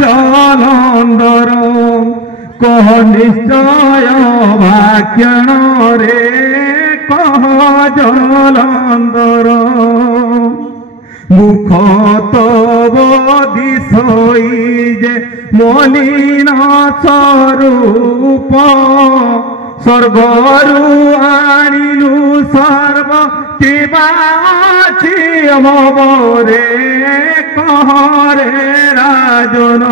ଜଲନ୍ଦର କହ ନିଶ୍ଚୟ ଭାକ୍ଷଣ ରେ କହ ଜଲନ୍ଦର মুখ তব দিশই যে মলিন স্বরূপ স্বর্গরু আনিলু সর্ব কিবাছি অমরে কহরে রাজন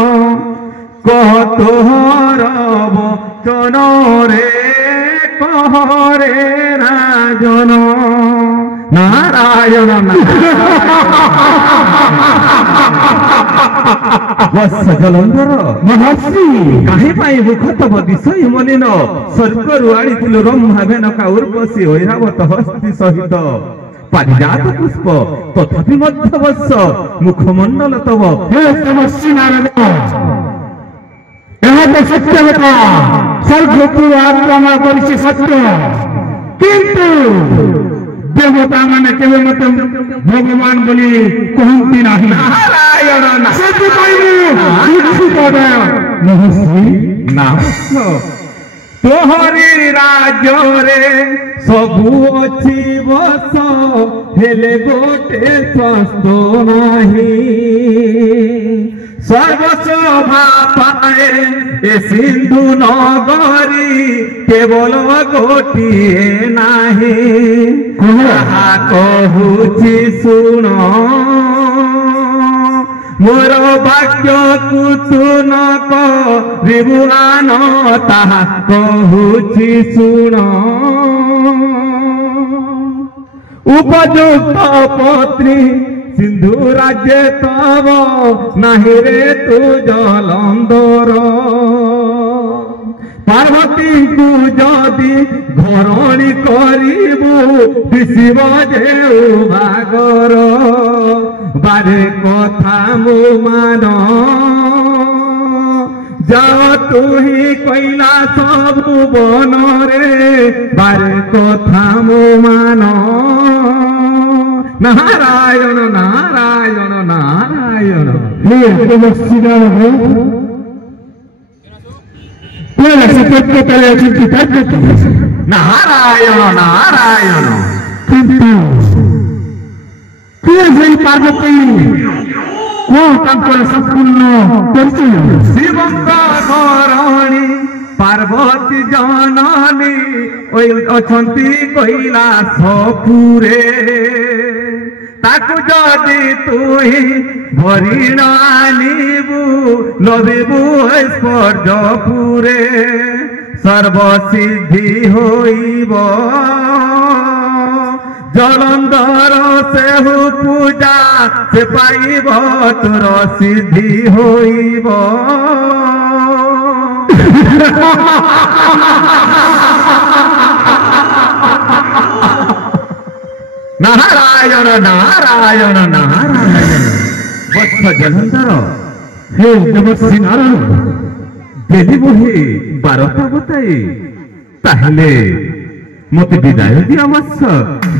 কহ তোহর বচন রে কহরে রাজন नारायण वत्स जलंधर महर्षि काहे पाई मुख तब दिशई मलिन स्वर्गरु आनिथिलु ब्रह्मा भेनका उर्वशी ऐरावत हस्ती सहित पारिजात पुष्प तथापि मध्य वत्स मुखमंडल तब हे समस्या नारायण यह तो सत्य बता स्वर्गकु आक्रमण करिछि सत्य किंतु देवता माने केवे मत भगवान बोली कहती नहीं नारायण तोहरी राज्य रे सबू अच्छी बस हेले गोटे स्वस्थ नहीं सर्वशोभा पाए ए सिंधु नगरी केवल गोटिए नाही कहूची शुण मोर वाक्य कु तु न करिबुआन ताहा कहूची शुण उपयुक्त पत्नी सिंधु राज्य तब नाही रे तू जलंधर पार्वती को जदि घरणी करिबु दिशिब जे भागर बारे कथा मो मान जाओ तू ही कैला सब बन रे बारे कथा मो मान नारायण नारायण नारायण नारायण नारायण पार्वती संपूर्ण शिवंकरणी पार्वती जननी अछंती कैलासपुरे ताकु जदि तुही भरिण आनिबु लभिबु स्पर्शपुरे सर्वसिद्धि होइब जलंधर सेहु पूजा से पाइब तोर सिद्धि होइब नारायण नारायण नारायण वत्स जलंधर हे देवर्षि नारायण देवी मुहि बारता बताए ताहले मत विदाय दिया वत्स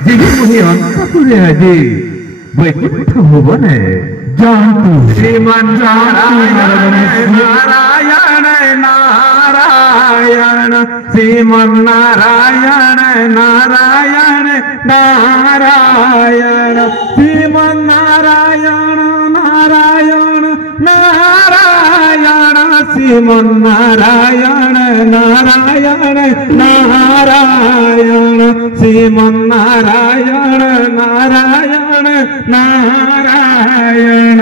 जिहि मुहि अंतपुरे आजी वैकुंठ भुवने जानतु श्रीमान नारायण नारायण नारायण श्रीमान नारायण नारायण नारायण श्रीमान नारायण नारायण नारायण श्रीमान नारायण नारायण नारायण श्रीमान नारायण नारायण नारायण